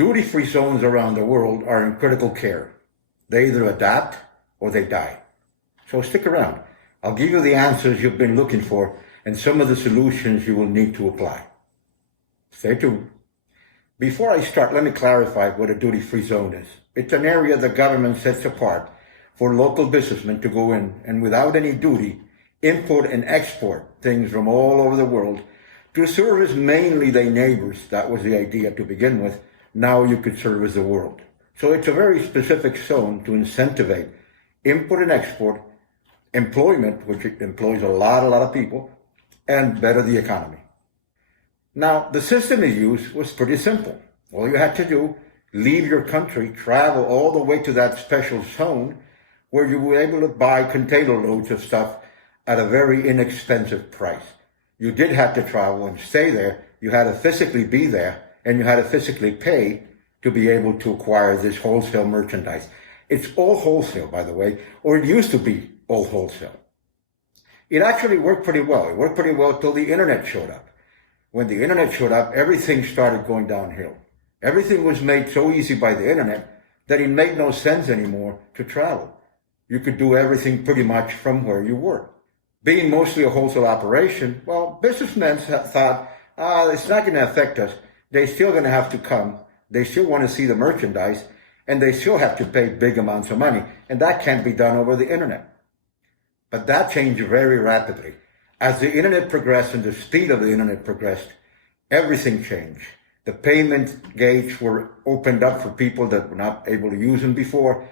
Duty-free zones around the world are in critical care. They either adapt or they die. So stick around. I'll give you the answers you've been looking for and some of the solutions you will need to apply. Stay tuned. Before I start, let me clarify what a duty-free zone is. It's an area the government sets apart for local businessmen to go in and without any duty, import and export things from all over the world to service mainly their neighbors. That was the idea to begin with. Now you could service the world. So it's a very specific zone to incentivize import and export, employment, which employs a lot of people, and better the economy. Now, the system they used was pretty simple. All you had to do, leave your country, travel all the way to that special zone where you were able to buy container loads of stuff at a very inexpensive price. You did have to travel and stay there. You had to physically be there, and you had to physically pay to be able to acquire this wholesale merchandise. It's all wholesale, by the way, or it used to be all wholesale. It actually worked pretty well. It worked pretty well till the internet showed up. When the internet showed up, everything started going downhill. Everything was made so easy by the internet that it made no sense anymore to travel. You could do everything pretty much from where you were. Being mostly a wholesale operation, well, businessmen thought, it's not going to affect us. They're still going to have to come. They still want to see the merchandise, and they still have to pay big amounts of money, and that can't be done over the internet. But that changed very rapidly. As the internet progressed and the speed of the internet progressed, everything changed. The payment gates were opened up for people that were not able to use them before.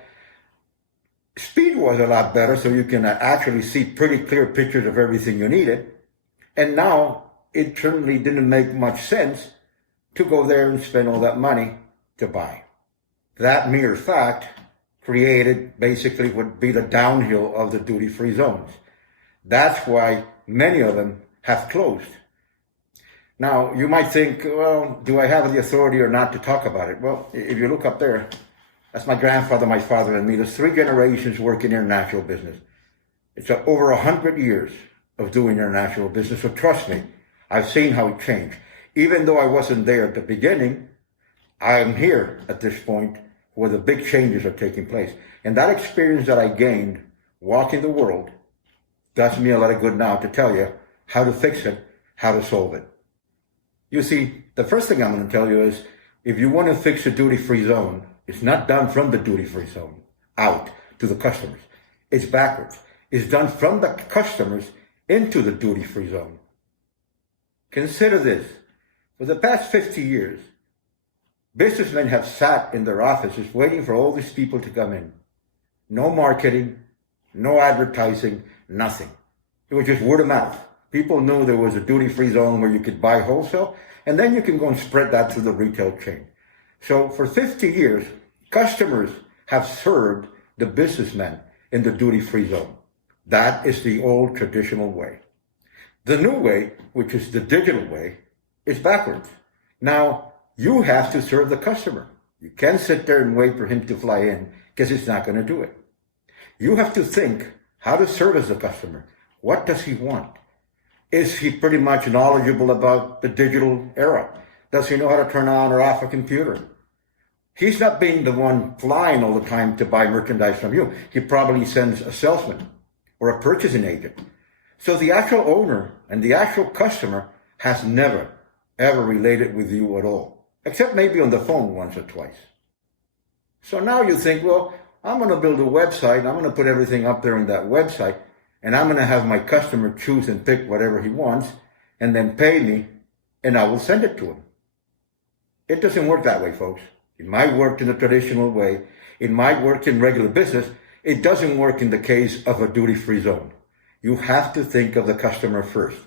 Speed was a lot better, so you can actually see pretty clear pictures of everything you needed. And now it certainly didn't make much sense to go there and spend all that money to buy. That mere fact created basically what would be the downhill of the duty-free zones. That's why many of them have closed. Now, you might think, well, do I have the authority or not to talk about it? Well, if you look up there, that's my grandfather, my father, and me. There's 3 generations working international business. It's over 100 years of doing international business, so trust me, I've seen how it changed. Even though I wasn't there at the beginning, I'm here at this point where the big changes are taking place. And that experience that I gained walking the world does me a lot of good now to tell you how to fix it, how to solve it. You see, the first thing I'm going to tell you is, if you want to fix a duty-free zone, it's not done from the duty-free zone out to the customers. It's backwards. It's done from the customers into the duty-free zone. Consider this. For the past 50 years, businessmen have sat in their offices waiting for all these people to come in. No marketing, no advertising, nothing. It was just word of mouth. People knew there was a duty-free zone where you could buy wholesale, and then you can go and spread that through the retail chain. So for 50 years, customers have served the businessmen in the duty-free zone. That is the old traditional way. The new way, which is the digital way, is backwards. Now, you have to serve the customer. You can't sit there and wait for him to fly in, because he's not going to do it. You have to think how to service the customer. What does he want? Is he pretty much knowledgeable about the digital era? Does he know how to turn on or off a computer? He's not being the one flying all the time to buy merchandise from you. He probably sends a salesman or a purchasing agent. So the actual owner and the actual customer has never, ever related with you at all, except maybe on the phone once or twice. So now you think, well, I'm going to build a website, I'm going to put everything up there on that website, and I'm going to have my customer choose and pick whatever he wants, and then pay me, and I will send it to him. It doesn't work that way, folks. It might work in the traditional way. It might work in regular business. It doesn't work in the case of a duty-free zone. You have to think of the customer first.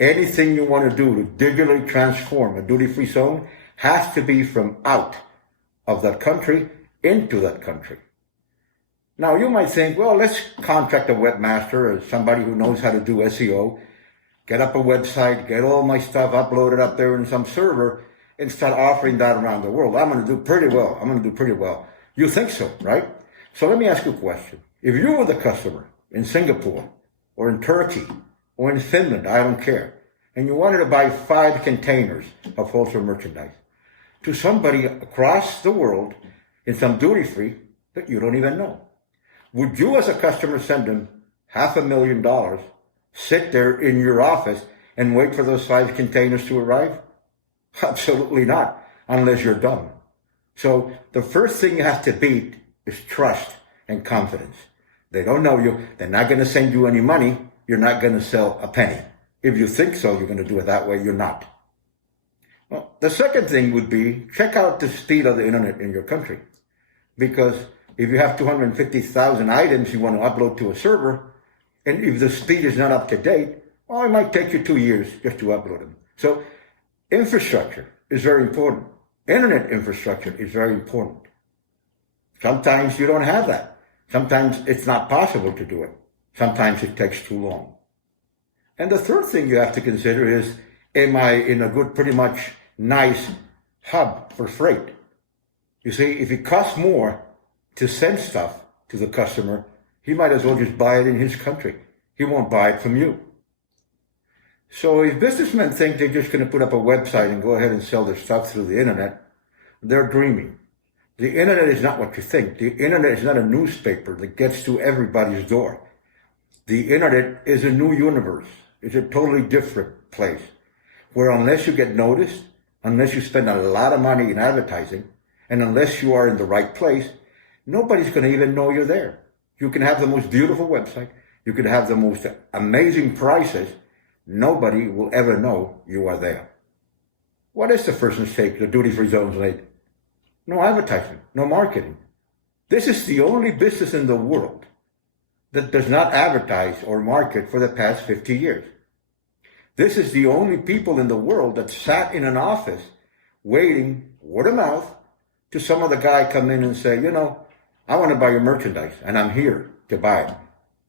Anything you want to do to digitally transform a duty-free zone has to be from out of that country into that country. Now, you might think, well, let's contract a webmaster or somebody who knows how to do SEO, get up a website, get all my stuff uploaded up there in some server, and start offering that around the world. I'm going to do pretty well. You think so, right? So let me ask you a question. If you were the customer in Singapore or in Turkey or in Finland, I don't care, and you wanted to buy 5 containers of wholesale merchandise, to somebody across the world in some duty free that you don't even know? Would you as a customer send them $500,000, sit there in your office and wait for those 5 containers to arrive? Absolutely not, unless you're dumb. So the first thing you have to beat is trust and confidence. They don't know you. They're not going to send you any money. You're not going to sell a penny. If you think so, you're going to do it that way. You're not. Well, the second thing would be check out the speed of the internet in your country. Because if you have 250,000 items you want to upload to a server, and if the speed is not up to date, well, it might take you 2 years just to upload them. So infrastructure is very important. Internet infrastructure is very important. Sometimes you don't have that. Sometimes it's not possible to do it. Sometimes it takes too long. And the third thing you have to consider is, am I in a good, pretty much nice hub for freight? You see, if it costs more to send stuff to the customer, he might as well just buy it in his country. He won't buy it from you. So if businessmen think they're just going to put up a website and go ahead and sell their stuff through the internet, they're dreaming. The internet is not what you think. The internet is not a newspaper that gets to everybody's door. The internet is a new universe. It's a totally different place where unless you get noticed, unless you spend a lot of money in advertising, and unless you are in the right place, nobody's going to even know you're there. You can have the most beautiful website. You can have the most amazing prices. Nobody will ever know you are there. What is the first mistake the duty-free zones made? No advertising, no marketing. This is the only business in the world that does not advertise or market for the past 50 years. This is the only people in the world that sat in an office waiting, word of mouth, to some other guy come in and say, I want to buy your merchandise and I'm here to buy it.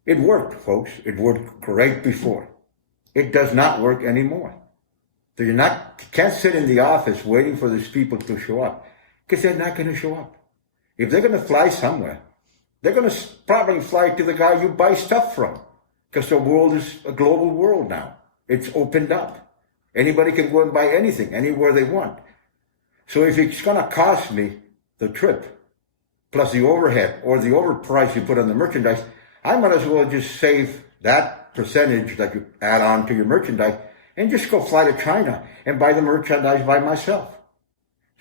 It worked, folks. It worked great before. It does not work anymore. So you can't sit in the office waiting for these people to show up, because they're not going to show up. If they're going to fly somewhere, they're going to probably fly to the guy you buy stuff from, because the world is a global world now. It's opened up. Anybody can go and buy anything, anywhere they want. So if it's going to cost me the trip, plus the overhead or the overprice you put on the merchandise, I might as well just save that percentage that you add on to your merchandise and just go fly to China and buy the merchandise by myself.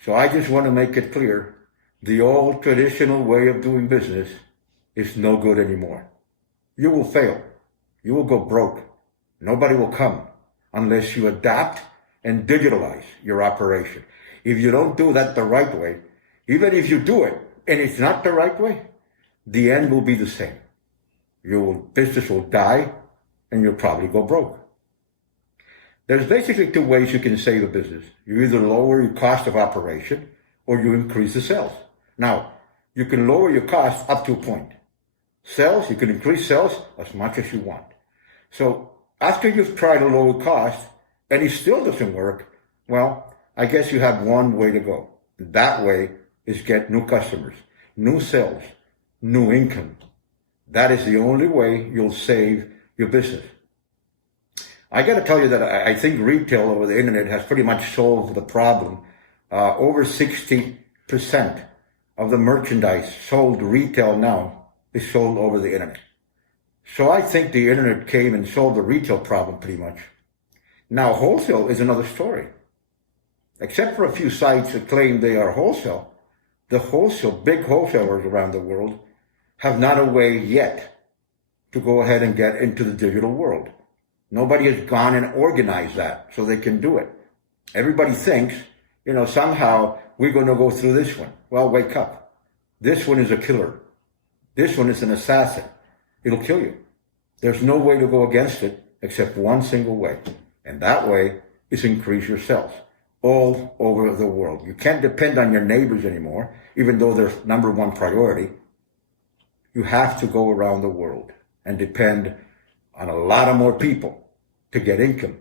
So I just want to make it clear, the old traditional way of doing business is no good anymore. You will fail. You will go broke. Nobody will come unless you adapt and digitalize your operation. If you don't do that the right way, even if you do it and it's not the right way, the end will be the same. Your business will die and you'll probably go broke. There's basically 2 ways you can save a business. You either lower your cost of operation or you increase the sales. Now, you can lower your cost up to a point. Sales, you can increase sales as much as you want. So after you've tried to lower cost and it still doesn't work, well, I guess you have one way to go. That way is get new customers, new sales, new income. That is the only way you'll save your business. I got to tell you that I think retail over the internet has pretty much solved the problem. Over 60% of the merchandise sold retail now is sold over the internet. So I think the internet came and solved the retail problem pretty much. Now wholesale is another story. Except for a few sites that claim they are wholesale, the big wholesalers around the world have not a way yet to go ahead and get into the digital world. Nobody has gone and organized that so they can do it. Everybody thinks, somehow we're going to go through this one. Well, wake up. This one is a killer. This one is an assassin. It'll kill you. There's no way to go against it except one single way. And that way is increase your sales all over the world. You can't depend on your neighbors anymore, even though they're number one priority. You have to go around the world and depend on a lot of more people to get income,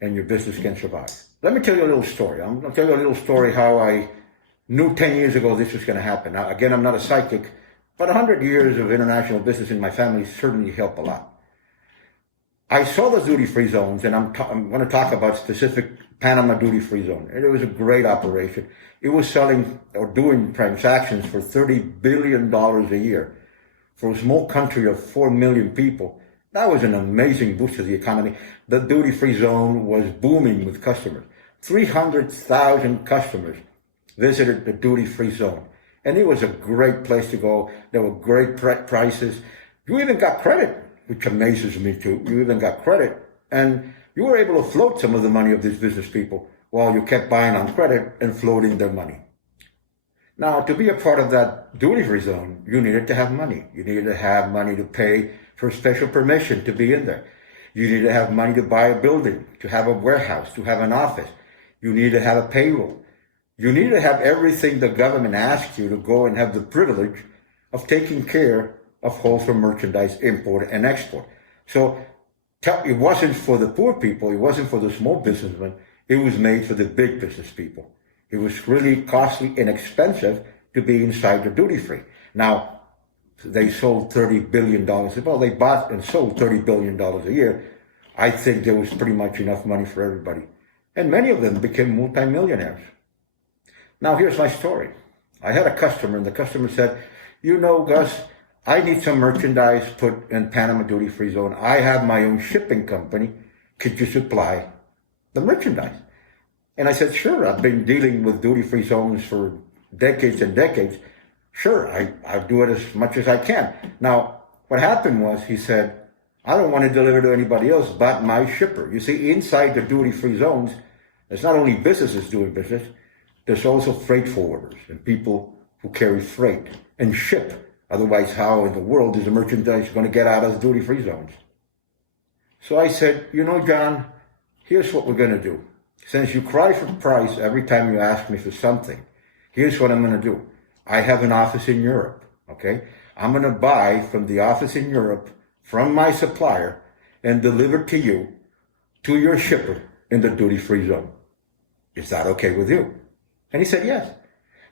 and your business can survive. Let me tell you a little story. I'm going to tell you a little story how I knew 10 years ago this was going to happen. Now, again, I'm not a psychic, but 100 years of international business in my family certainly helped a lot. I saw the duty-free zones, and I'm going to talk about specific Panama duty-free zone. And it was a great operation. It was selling or doing transactions for $30 billion a year. For a small country of 4 million people, that was an amazing boost to the economy. The duty-free zone was booming with customers. 300,000 customers visited the duty-free zone. And it was a great place to go. There were great prices. You even got credit, which amazes me too. You even got credit. And you were able to float some of the money of these business people while you kept buying on credit and floating their money. Now, to be a part of that duty-free zone, you needed to have money. You needed to have money to pay for special permission to be in there. You needed to have money to buy a building, to have a warehouse, to have an office. You needed to have a payroll. You needed to have everything the government asked you to go and have the privilege of taking care of wholesale merchandise import and export. So it wasn't for the poor people. It wasn't for the small businessmen. It was made for the big business people. It was really costly and expensive to be inside the duty-free. Now, they sold $30 billion. Well, they bought and sold $30 billion a year. I think there was pretty much enough money for everybody. And many of them became multimillionaires. Now, here's my story. I had a customer, and the customer said, you know, Gus, I need some merchandise put in Panama duty-free zone. I have my own shipping company. Could you supply the merchandise? And I said, sure, I've been dealing with duty-free zones for decades and decades. Sure, I'll do it as much as I can. Now, what happened was, he said, I don't want to deliver to anybody else but my shipper. You see, inside the duty-free zones, there's not only businesses doing business, there's also freight forwarders and people who carry freight and ship. Otherwise, how in the world is the merchandise going to get out of the duty-free zones? So I said, you know, John, here's what we're going to do. Since you cry for price every time you ask me for something, here's what I'm going to do. I have an office in Europe, okay? I'm going to buy from the office in Europe, from my supplier, and deliver to you, to your shipper in the duty-free zone. Is that okay with you? And he said, yes.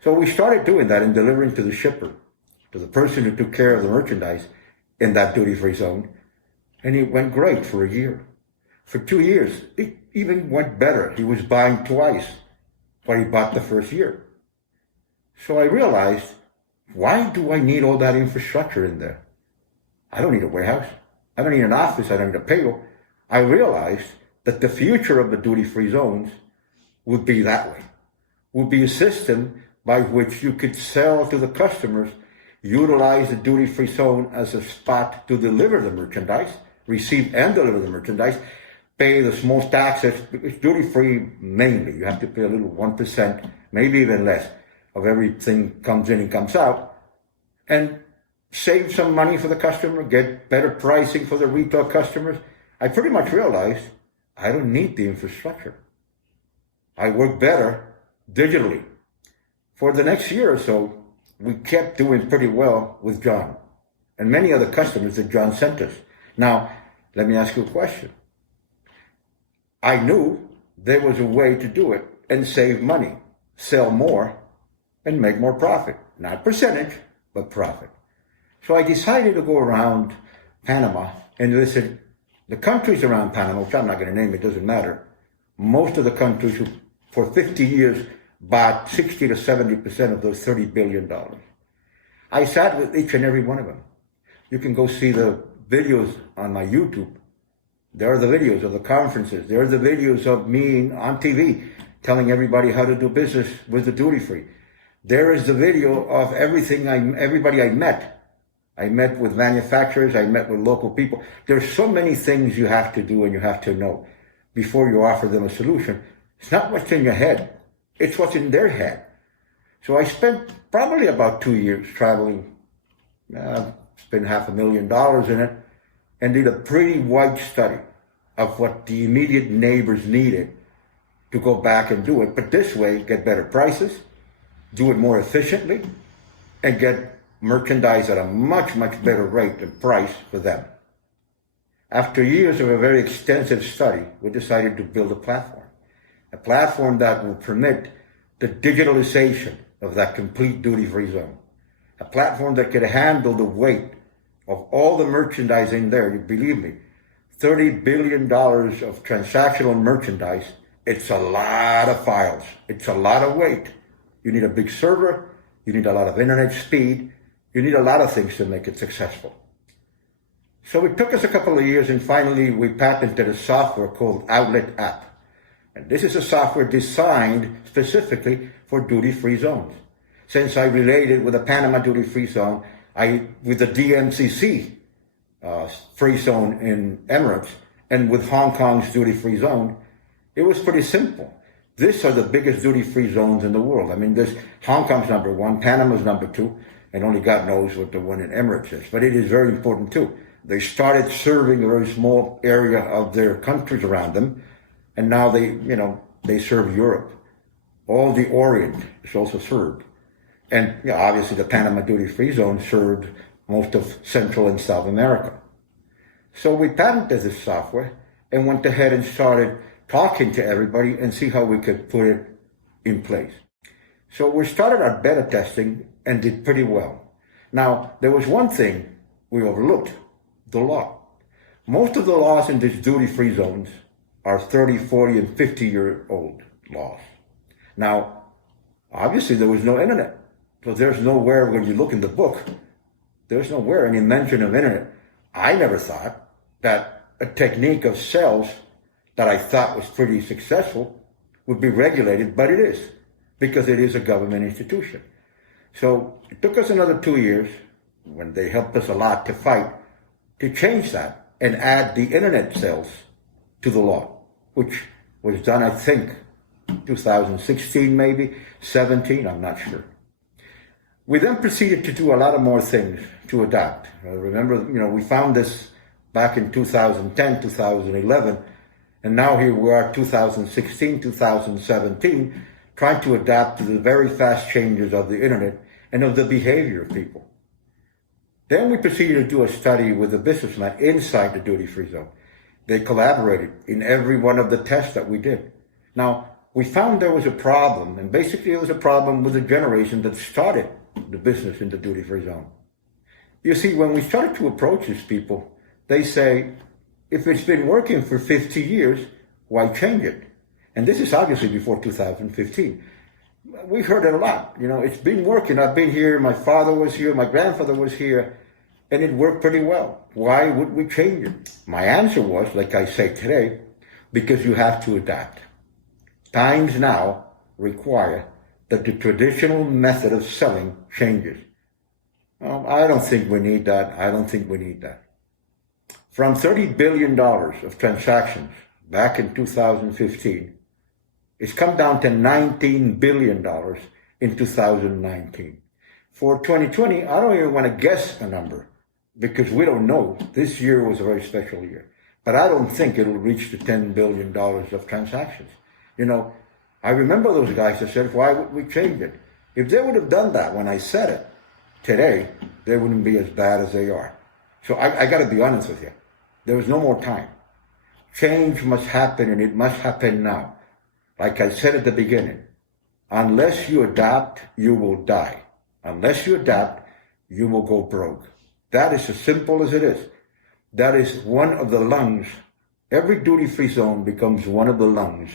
So we started doing that and delivering to the shipper, to the person who took care of the merchandise in that duty-free zone. And it went great for a year. For 2 years, it even went better. He was buying twice what he bought the first year. So I realized, why do I need all that infrastructure in there? I don't need a warehouse. I don't need an office. I don't need a payroll. I realized that the future of the duty-free zones would be that way. Would be a system by which you could sell to the customers, utilize the duty-free zone as a spot to deliver the merchandise, receive and deliver the merchandise, pay the small taxes. It's duty-free mainly. You have to pay a little 1%, maybe even less, of everything comes in and comes out, and save some money for the customer, get better pricing for the retail customers. I pretty much realized I don't need the infrastructure. I work better digitally. For the next year or so, we kept doing pretty well with John and many other customers that John sent us. Now, let me ask you a question. I knew there was a way to do it and save money, sell more, and make more profit. Not percentage, but profit. So I decided to go around Panama and visit the countries around Panama, which I'm not going to name, it doesn't matter. Most of the countries who, for 50 years, bought 60 to 70% of those $30 billion. I sat with each and every one of them. You can go see the videos on my YouTube. There are the videos of the conferences. There are the videos of me on TV telling everybody how to do business with the duty-free. There is the video of everybody I met. I met with manufacturers. I met with local people. There's so many things you have to do and you have to know before you offer them a solution. It's not what's in your head. It's what's in their head. So I spent probably about 2 years traveling, spent $500,000 in it, and did a pretty wide study of what the immediate neighbors needed to go back and do it. But this way, get better prices, do it more efficiently, and get merchandise at a much, much better rate and price for them. After years of a very extensive study, we decided to build a platform that will permit the digitalization of that complete duty-free zone, a platform that could handle the weight of all the merchandise in there. You believe me, $30 billion of transactional merchandise. It's a lot of files. It's a lot of weight. You need a big server. You need a lot of internet speed. You need a lot of things to make it successful. So it took us a couple of years, and finally we patented a software called Outlet App. And this is a software designed specifically for duty-free zones. Since I related with the Panama duty-free zone, with the DMCC free zone in Emirates, and with Hong Kong's duty-free zone, it was pretty simple. These are the biggest duty-free zones in the world. I mean, Hong Kong's number one, Panama's number two, and only God knows what the one in Emirates is. But it is very important too. They started serving a very small area of their countries around them, and now they serve Europe. All the Orient is also served. And obviously the Panama duty-free zone served most of Central and South America. So we patented this software and went ahead and started talking to everybody and see how we could put it in place. So we started our beta testing and did pretty well. Now, there was one thing we overlooked: the law. Most of the laws in these duty-free zones are 30, 40, and 50-year-old laws. Now, obviously there was no internet. So there's nowhere, when you look in the book, there's nowhere any mention of internet. I never thought that a technique of sales that I thought was pretty successful would be regulated, but it is, because it is a government institution. So it took us another 2 years, when they helped us a lot to fight, to change that and add the internet sales to the law, which was done, I think, 2016 maybe, 17, I'm not sure. We then proceeded to do a lot of more things to adapt. Remember, we found this back in 2010, 2011, and now here we are, 2016, 2017, trying to adapt to the very fast changes of the internet and of the behavior of people. Then we proceeded to do a study with a businessman inside the duty-free zone. They collaborated in every one of the tests that we did. Now, we found there was a problem, and basically it was a problem with the generation that started the business in the duty-free zone. You see, when we started to approach these people, they say, if it's been working for 50 years, why change it? And this is obviously before 2015. We heard it a lot. It's been working. I've been here. My father was here. My grandfather was here. And it worked pretty well. Why would we change it? My answer was, like I say today, because you have to adapt. Times now require that the traditional method of selling changes. I don't think we need that. I don't think we need that. From $30 billion of transactions back in 2015, it's come down to $19 billion in 2019. For 2020, I don't even want to guess a number because we don't know. This year was a very special year. But I don't think it'll reach the $10 billion of transactions. I remember those guys that said, why would we change it? If they would have done that when I said it, today, they wouldn't be as bad as they are. So I got to be honest with you. There was no more time. Change must happen, and it must happen now. Like I said at the beginning, unless you adapt, you will die. Unless you adapt, you will go broke. That is as simple as it is. That is one of the lungs. Every duty-free zone becomes one of the lungs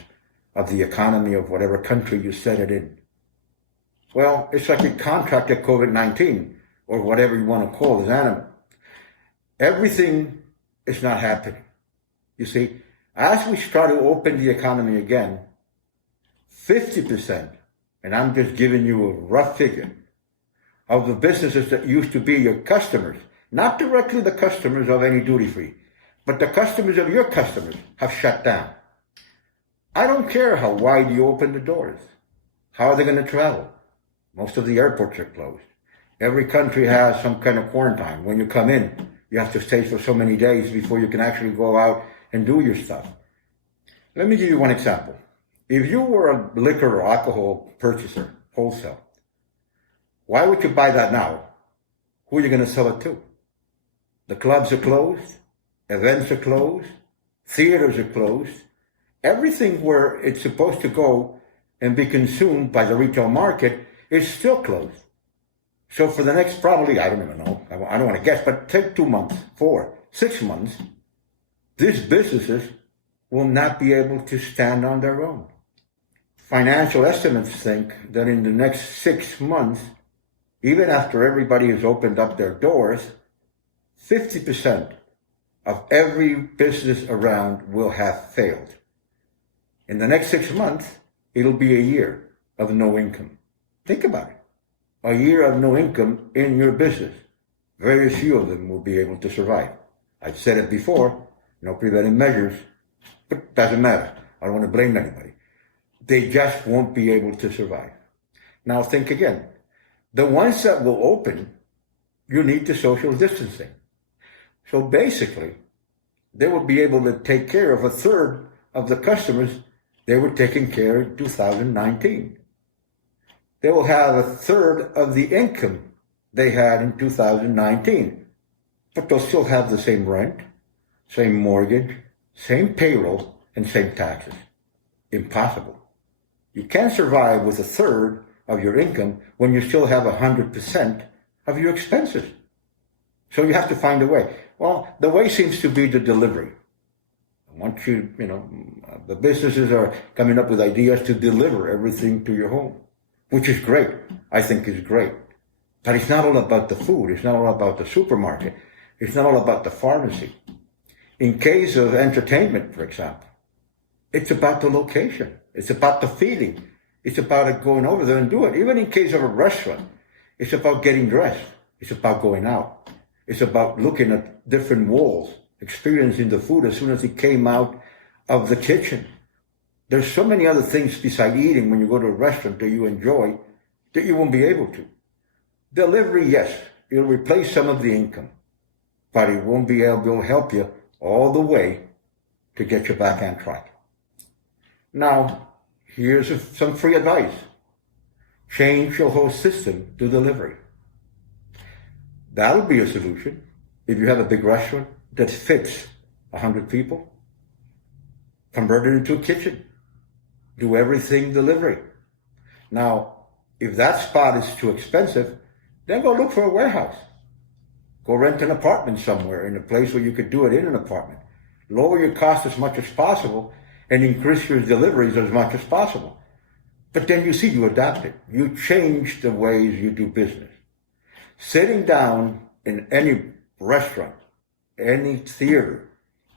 of the economy of whatever country you set it in. Well, it's like a contracted COVID-19 or whatever you want to call this animal. Everything is not happening. You see, as we start to open the economy again, 50%, and I'm just giving you a rough figure, of the businesses that used to be your customers, not directly the customers of any duty-free, but the customers of your customers have shut down. I don't care how wide you open the doors. How are they going to travel? Most of the airports are closed. Every country has some kind of quarantine. When you come in, you have to stay for so many days before you can actually go out and do your stuff. Let me give you one example. If you were a liquor or alcohol purchaser, wholesale, why would you buy that now? Who are you going to sell it to? The clubs are closed. Events are closed. Theaters are closed. Everything where it's supposed to go and be consumed by the retail market is still closed. So for the next probably, I don't even know, I don't want to guess, but take 2 months, 4, 6 months, these businesses will not be able to stand on their own. Financial estimates think that in the next 6 months, even after everybody has opened up their doors, 50% of every business around will have failed. In the next 6 months, it'll be a year of no income. Think about it. A year of no income in your business. Very few of them will be able to survive. I've said it before, no preventive measures, but it doesn't matter. I don't want to blame anybody. They just won't be able to survive. Now think again. The ones that will open, you need the social distancing. So basically, they will be able to take care of a third of the customers they were taking care in 2019. They will have a third of the income they had in 2019, but they'll still have the same rent, same mortgage, same payroll, and same taxes. Impossible. You can't survive with a third of your income when you still have 100% of your expenses. So you have to find a way. Well, the way seems to be the delivery. Once the businesses are coming up with ideas to deliver everything to your home, which is great. I think is great. But it's not all about the food. It's not all about the supermarket. It's not all about the pharmacy. In case of entertainment, for example, it's about the location. It's about the feeling. It's about going over there and do it. Even in case of a restaurant, it's about getting dressed. It's about going out. It's about looking at different walls, experiencing the food as soon as it came out of the kitchen. There's so many other things beside eating when you go to a restaurant that you enjoy that you won't be able to. Delivery, yes, it'll replace some of the income, but it won't be able to help you all the way to get you back on track. Now, here's some free advice. Change your whole system to delivery. That'll be a solution. If you have a big restaurant that fits 100 people, convert it into a kitchen. Do everything delivery. Now, if that spot is too expensive, then go look for a warehouse. Go rent an apartment somewhere in a place where you could do it in an apartment. Lower your cost as much as possible and increase your deliveries as much as possible. But then you adapt it. You change the ways you do business. Sitting down in any restaurant, any theater,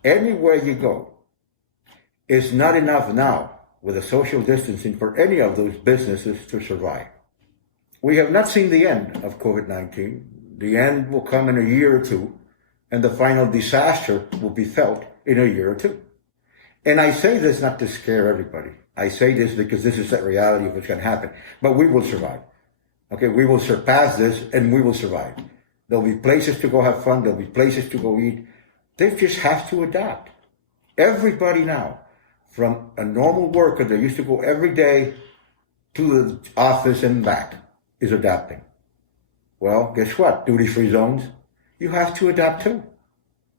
anywhere you go, is not enough now with the social distancing for any of those businesses to survive. We have not seen the end of COVID-19. The end will come in a year or two, and the final disaster will be felt in a year or two. And I say this not to scare everybody. I say this because this is the reality of what's going to happen. But we will survive. Okay, we will surpass this, and we will survive. There'll be places to go have fun. There'll be places to go eat. They just have to adapt. Everybody now, from a normal worker that used to go every day to the office and back, is adapting. Well, guess what? Duty-free zones, you have to adapt too.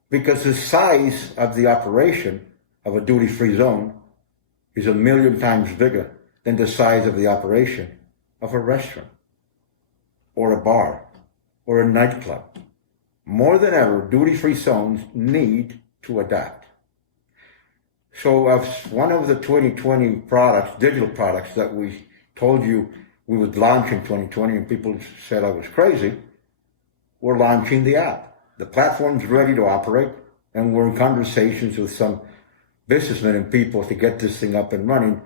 Because the size of the operation of a duty-free zone is 1,000,000 times bigger than the size of the operation of a restaurant or a bar or a nightclub. More than ever, duty-free zones need to adapt. So as one of the 2020 products, digital products that we told you we would launch in 2020 and people said I was crazy, we're launching the app. The platform's ready to operate and we're in conversations with some businessmen and people to get this thing up and running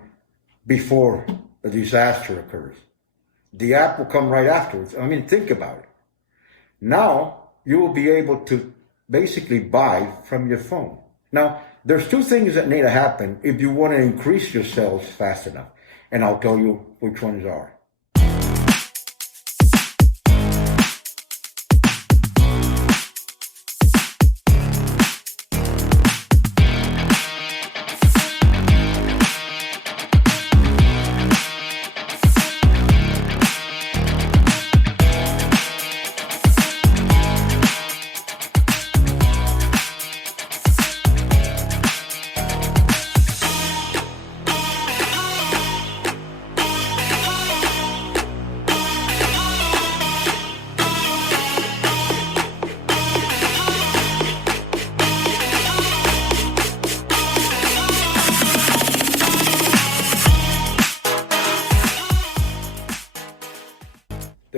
before a disaster occurs. The app will come right afterwards. I mean, think about it. Now you will be able to basically buy from your phone. Now, there's two things that need to happen if you want to increase your sales fast enough. And I'll tell you which ones are.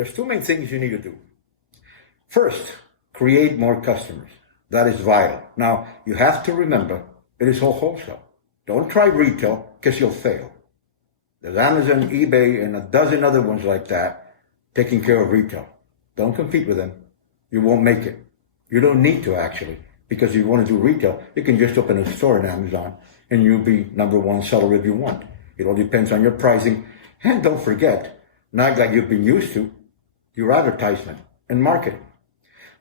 there's two main things you need to do. First, create more customers. That is vital. Now, you have to remember, it is all wholesale. Don't try retail because you'll fail. There's Amazon, eBay, and a dozen other ones like that taking care of retail. Don't compete with them. You won't make it. You don't need to, actually, because if you want to do retail, you can just open a store in Amazon and you'll be number one seller if you want. It all depends on your pricing. And don't forget, not like you've been used to, your advertisement and marketing.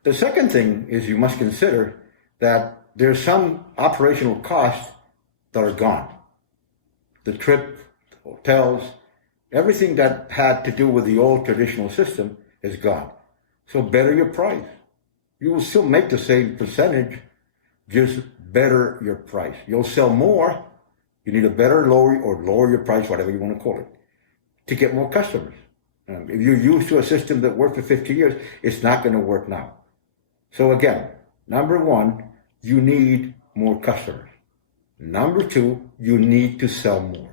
The second thing is you must consider that there's some operational costs that are gone. The trip, the hotels, everything that had to do with the old traditional system is gone. So better your price. You will still make the same percentage, just better your price. You'll sell more. You need a better lower your price, whatever you want to call it, to get more customers. If you're used to a system that worked for 50 years, it's not going to work now. So again, number one, you need more customers. Number two, you need to sell more.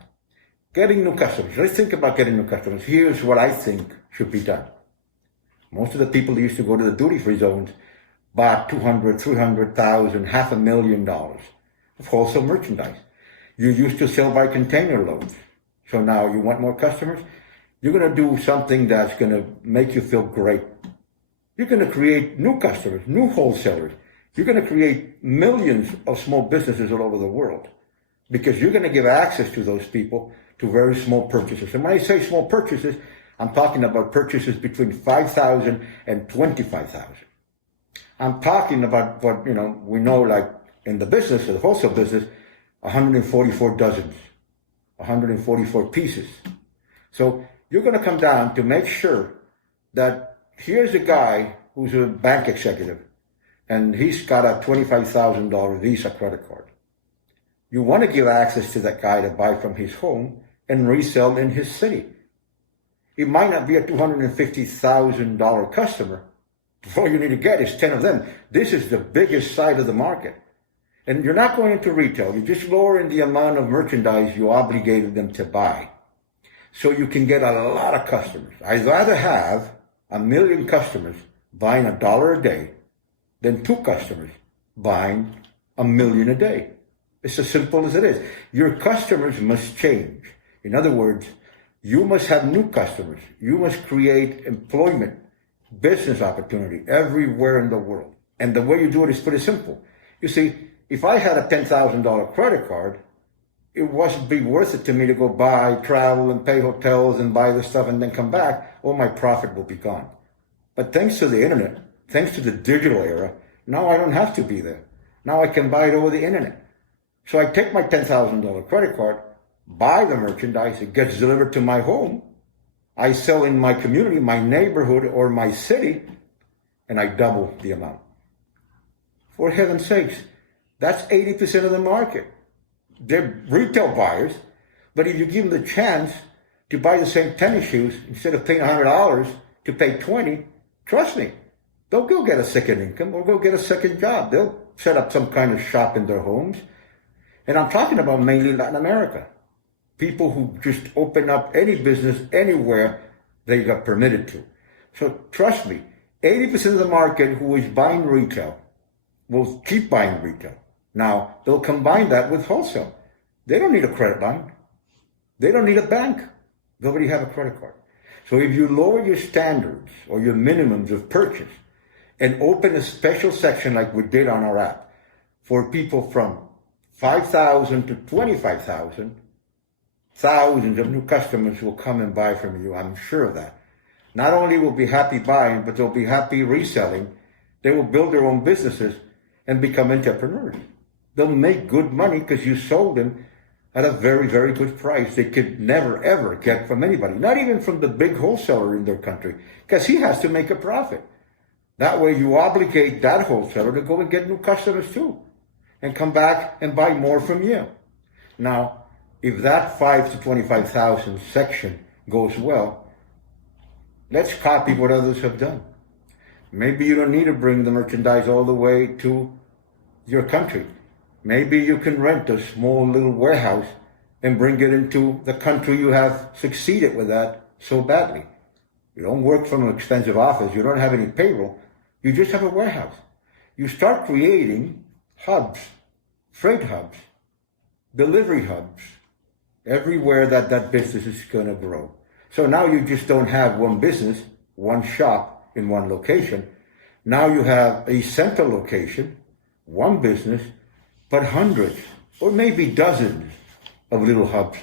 Getting new customers. Let's think about getting new customers. Here's what I think should be done. Most of the people that used to go to the duty-free zones bought $200,000, $300,000, $500,000 of wholesale merchandise. You used to sell by container loads. So now you want more customers? You're going to do something that's going to make you feel great. You're going to create new customers, new wholesalers. You're going to create millions of small businesses all over the world because you're going to give access to those people to very small purchases. And when I say small purchases, I'm talking about purchases between $5,000 and $25,000. I'm talking about what, we know, like in the business, the wholesale business, 144 dozens, 144 pieces. So you're going to come down to make sure that here's a guy who's a bank executive and he's got a $25,000 Visa credit card. You want to give access to that guy to buy from his home and resell in his city. It might not be a $250,000 customer. All you need to get is 10 of them. This is the biggest side of the market. And you're not going into retail. You're just lowering the amount of merchandise you obligated them to buy. So you can get a lot of customers. I'd rather have 1 million customers buying $1 a day than 2 customers buying 1 million a day. It's as simple as it is. Your customers must change. In other words, you must have new customers. You must create employment, business opportunity everywhere in the world. And the way you do it is pretty simple. You see, if I had a $10,000 credit card, it wasn't be worth it to me to go buy, travel, and pay hotels and buy the stuff and then come back. All my profit will be gone. But thanks to the internet, thanks to the digital era, now I don't have to be there. Now I can buy it over the internet. So I take my $10,000 credit card, buy the merchandise, it gets delivered to my home. I sell in my community, my neighborhood, or my city, and I double the amount. For heaven's sakes, that's 80% of the market. They're retail buyers, but if you give them the chance to buy the same tennis shoes, instead of paying $100 to pay $20, trust me, they'll go get a second income or go get a second job. They'll set up some kind of shop in their homes. And I'm talking about mainly Latin America. People who just open up any business anywhere they got permitted to. So trust me, 80% of the market who is buying retail will keep buying retail. Now, they'll combine that with wholesale. They don't need a credit line. They don't need a bank. They already have a credit card. So if you lower your standards or your minimums of purchase and open a special section like we did on our app for people from 5,000 to 25,000, thousands of new customers will come and buy from you. I'm sure of that. Not only will be happy buying, but they'll be happy reselling. They will build their own businesses and become entrepreneurs. They'll make good money because you sold them at a very, very good price they could never, ever get from anybody, not even from the big wholesaler in their country, because he has to make a profit. That way you obligate that wholesaler to go and get new customers too and come back and buy more from you. Now, if that 5 to 25,000 section goes well, let's copy what others have done. Maybe you don't need to bring the merchandise all the way to your country. Maybe you can rent a small little warehouse and bring it into the country you have succeeded with that so badly. You don't work from an expensive office. You don't have any payroll. You just have a warehouse. You start creating hubs, freight hubs, delivery hubs, everywhere that business is going to grow. So now you just don't have one business, one shop in one location. Now you have a central location, one business, but hundreds or maybe dozens of little hubs.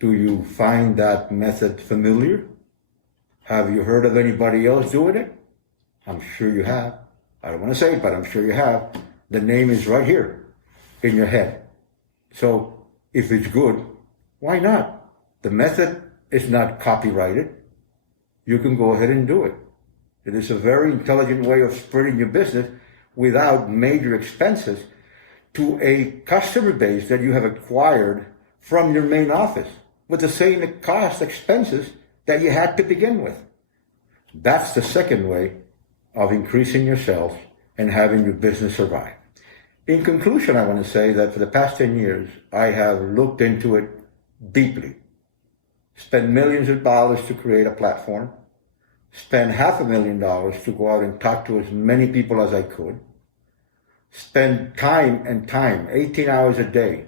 Do you find that method familiar? Have you heard of anybody else doing it? I'm sure you have. I don't want to say it, but I'm sure you have. The name is right here in your head. So if it's good, why not? The method is not copyrighted. You can go ahead and do it. It is a very intelligent way of spreading your business without major expenses to a customer base that you have acquired from your main office with the same cost expenses that you had to begin with. That's the second way of increasing your sales and having your business survive. In conclusion, I want to say that for the past 10 years, I have looked into it deeply, spent millions of dollars to create a platform, spent $500,000 to go out and talk to as many people as I could, spend time, 18 hours a day,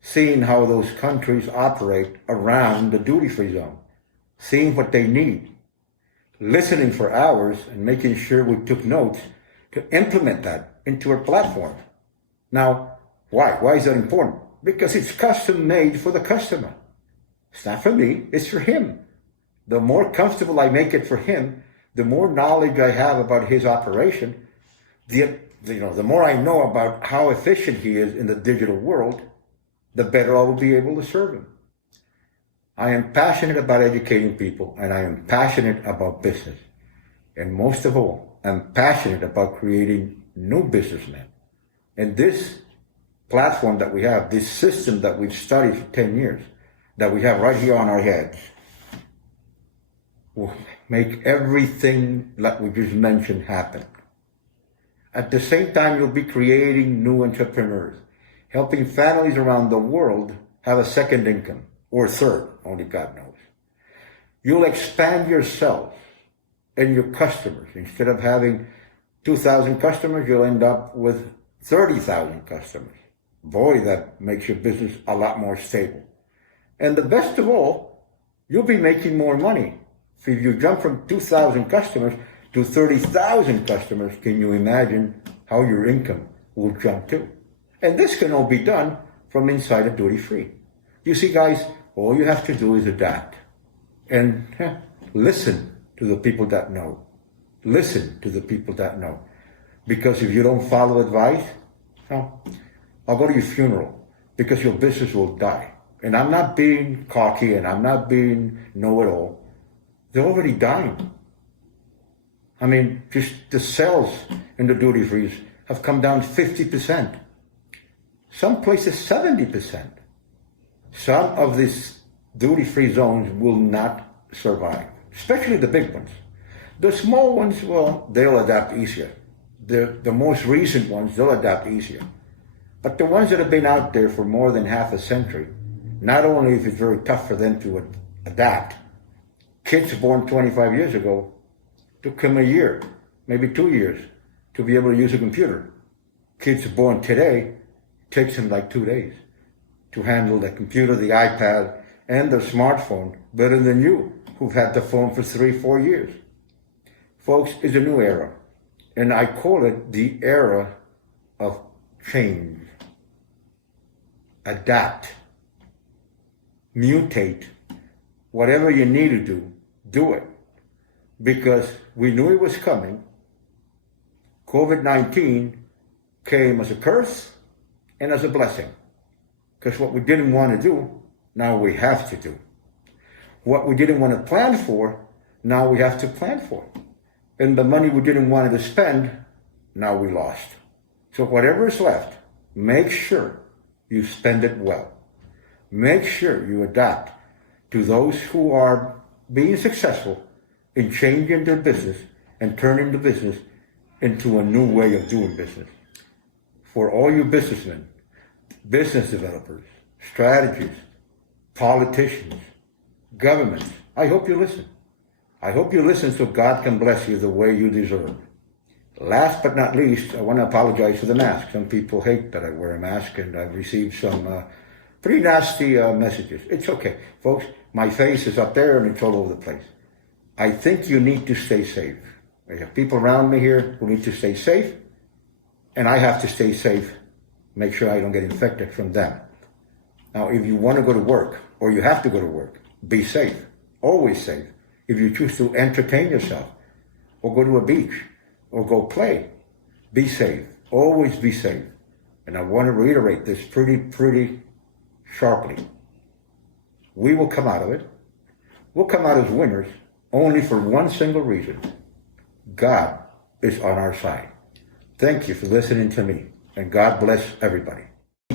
seeing how those countries operate around the duty-free zone, seeing what they need, listening for hours and making sure we took notes to implement that into our platform. Now, why? Why is that important? Because it's custom made for the customer. It's not for me, it's for him. The more comfortable I make it for him, the more knowledge I have about his operation, the more I know about how efficient he is in the digital world, the better I will be able to serve him. I am passionate about educating people, and I am passionate about business. And most of all, I'm passionate about creating new businessmen. And this platform that we have, this system that we've studied for 10 years, that we have right here on our heads, will make everything that we just mentioned happen. At the same time, you'll be creating new entrepreneurs, helping families around the world have a second income, or third, only God knows. You'll expand yourself and your customers. Instead of having 2,000 customers, you'll end up with 30,000 customers. Boy, that makes your business a lot more stable. And the best of all, you'll be making more money. So if you jump from 2,000 customers to 30,000 customers, can you imagine how your income will jump to? And this can all be done from inside of duty free. You see, guys, all you have to do is adapt and listen to the people that know. Listen to the people that know. Because if you don't follow advice, I'll go to your funeral because your business will die. And I'm not being cocky and I'm not being know-it-all. They're already dying. I mean, just the sales in the duty frees have come down 50%. Some places 70%. Some of these duty-free zones will not survive, especially the big ones. The small ones, well, they'll adapt easier. The most recent ones, they'll adapt easier. But the ones that have been out there for more than half a century, not only is it very tough for them to adapt, kids born 25 years ago took them a year, maybe 2 years, to be able to use a computer. Kids born today takes them like 2 days to handle the computer, the iPad, and the smartphone better than you, who've had the phone for 3-4 years. Folks, it's a new era, and I call it the era of change. Adapt, mutate, whatever you need to do it. Because we knew it was coming. COVID-19 came as a curse and as a blessing. Because what we didn't want to do, now we have to do. What we didn't want to plan for, now we have to plan for. And the money we didn't want to spend, now we lost. So whatever is left, make sure you spend it well. Make sure you adapt to those who are being successful in changing their business and turning the business into a new way of doing business. For all you businessmen, business developers, strategists, politicians, governments, I hope you listen. I hope you listen so God can bless you the way you deserve. Last but not least, I want to apologize for the mask. Some people hate that I wear a mask, and I've received some pretty nasty messages. It's okay. Folks, my face is up there and it's all over the place. I think you need to stay safe. I have people around me here who need to stay safe, and I have to stay safe, make sure I don't get infected from them. Now, if you want to go to work, or you have to go to work, be safe. Always safe. If you choose to entertain yourself, or go to a beach, or go play, be safe. Always be safe. And I want to reiterate this pretty sharply. We will come out of it. We'll come out as winners only for one single reason. God is on our side. Thank you for listening to me, and God bless everybody.